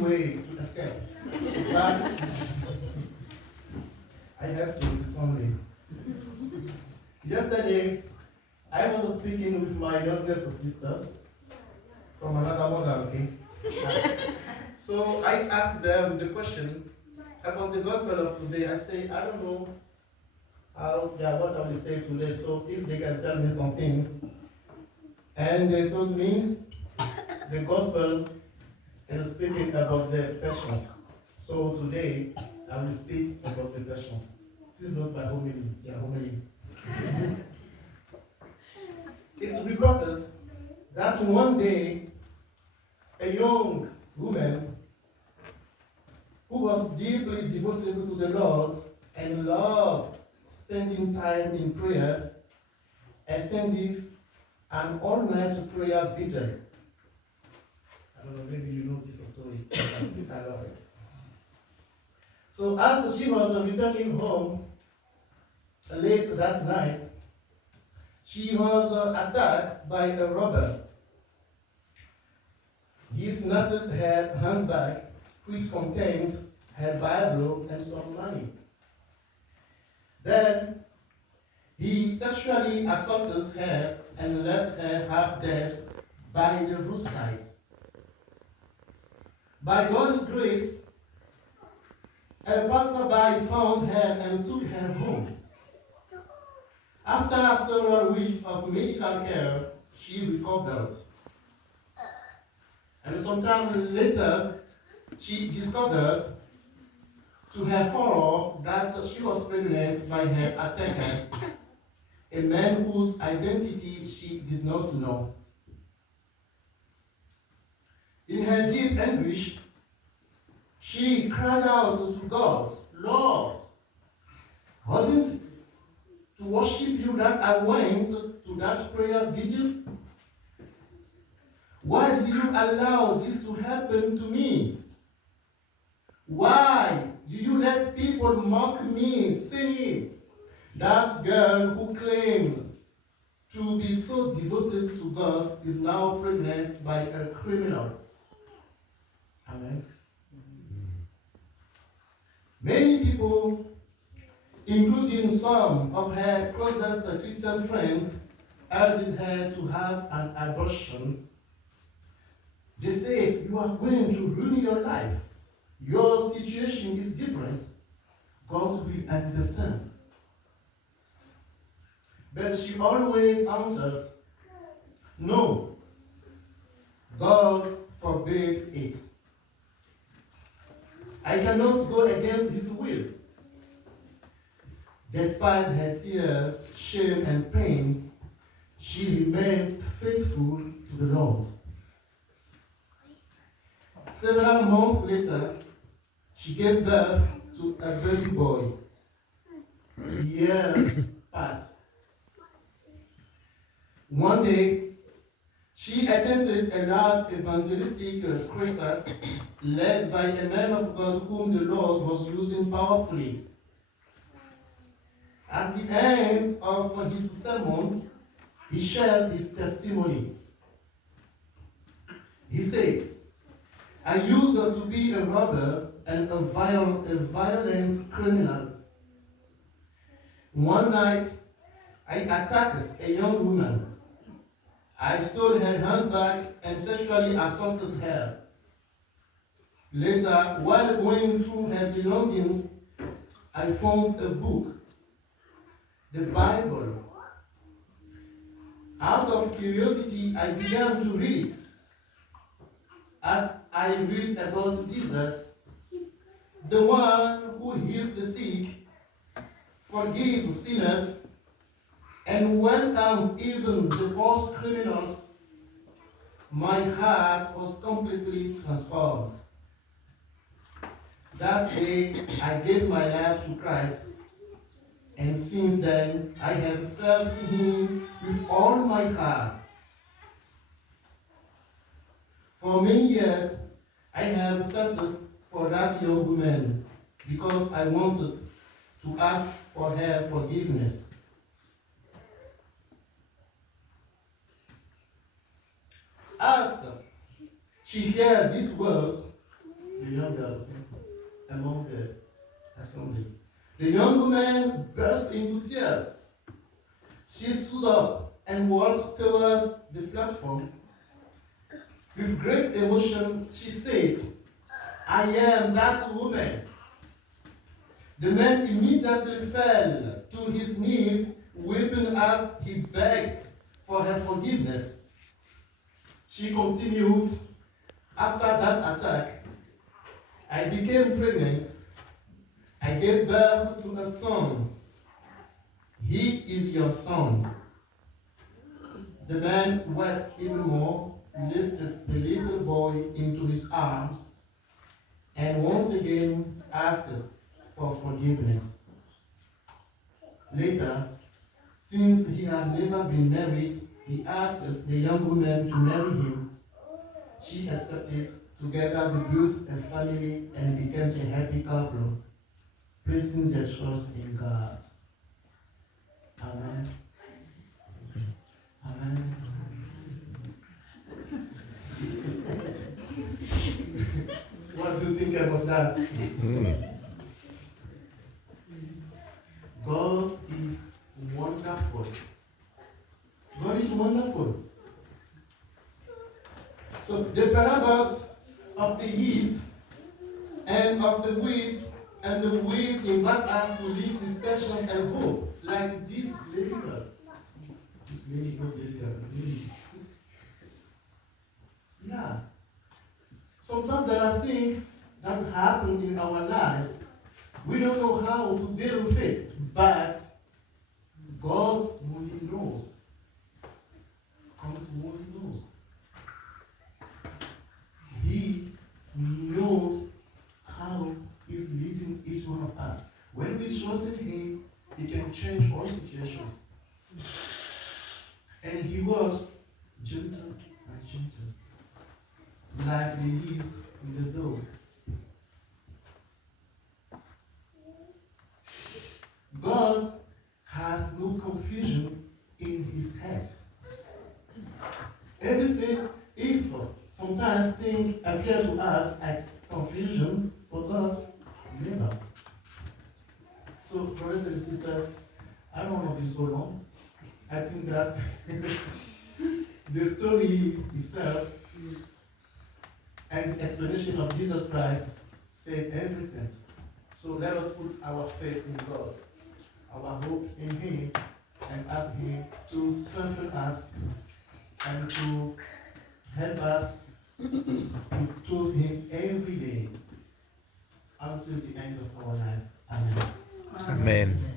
way to escape. But I have to, it's Sunday. Yesterday, I was speaking with my youngest sisters from another mother, okay? So I asked them the question about the gospel of today. I say, I don't know what I will say today, so if they can tell me something. And they told me the gospel is speaking about the passions. So today, I will speak about the passions. This is not my homily, it's a homily. It's reported that one day, a young woman who was deeply devoted to the Lord and loved spending time in prayer attended an all-night prayer vigil. I don't know, maybe you know this story. I love it. So as she was returning home late that night, she was attacked by a robber. He snatched her handbag, which contained her Bible and some money. Then he sexually assaulted her and left her half dead by the roadside. By God's grace, a passerby found her and took her home. After several weeks of medical care, she recovered. And sometime later, she discovered, to her horror, that she was pregnant by her attacker, a man whose identity she did not know. In her deep anguish, she cried out to God, Lord, wasn't it to worship you that I went to that prayer vigil? Why did you allow this to happen to me? Why do you let people mock me, saying, that girl who claimed to be so devoted to God is now pregnant by a criminal? Amen. Many people, including some of her closest Christian friends, urged her to have an abortion. They said, you are going to ruin your life. Your situation is different. God will understand. But she always answered, no, God forbids it. I cannot go against his will. Despite her tears, shame, and pain, she remained faithful to the Lord. Several months later, she gave birth to a baby boy. Years passed. One day, she attended a large evangelistic crusade led by a man of God whom the Lord was using powerfully. At the end of his sermon, he shared his testimony. He said, I used to be a robber and a violent criminal. One night, I attacked a young woman. I stole her handbag and sexually assaulted her. Later, while going through her belongings, I found a book, the Bible. Out of curiosity, I began to read it. As I read about Jesus, the one who heals the sick, forgives sinners, and welcomes even the worst criminals, my heart was completely transformed. That day, I gave my life to Christ, and since then, I have served him with all my heart. For many years, I have settled for that young woman because I wanted to ask for her forgiveness. As she heard these words, The young woman burst into tears. She stood up and walked towards the platform. With great emotion, she said, "I am that woman." The man immediately fell to his knees, weeping as he begged for her forgiveness. She continued, "After that attack, I became pregnant. I gave birth to a son. He is your son." The man wept even more, lifted the little boy into his arms, and once again asked for forgiveness. Later, since he had never been married, he asked the young woman to marry him. She accepted. Together they built a family and became a happy couple, placing their trust in God. Amen. Amen. What do you think about that? God is wonderful. God is wonderful. So the parables of the yeast and of the wheat and the wheat invite us to live with patience and hope, like this lady girl. This lady girl, yeah. Sometimes there are things that happen in our lives. We don't know how to deal with it, but God only knows. God only knows. He knows how He's leading each one of us. When we trust in Him, He can change all situations. And He works gentle by gentle, like the yeast in the dough. God has no confusion in His head. Everything, if sometimes things appear to us as confusion, for God, never. So, brothers and sisters, I don't want to be so long. I think that the story itself and the explanation of Jesus Christ said everything. So let us put our faith in God, our hope in Him, and ask Him to strengthen us and to help us to choose Him every day until the end of our life. Amen. Amen.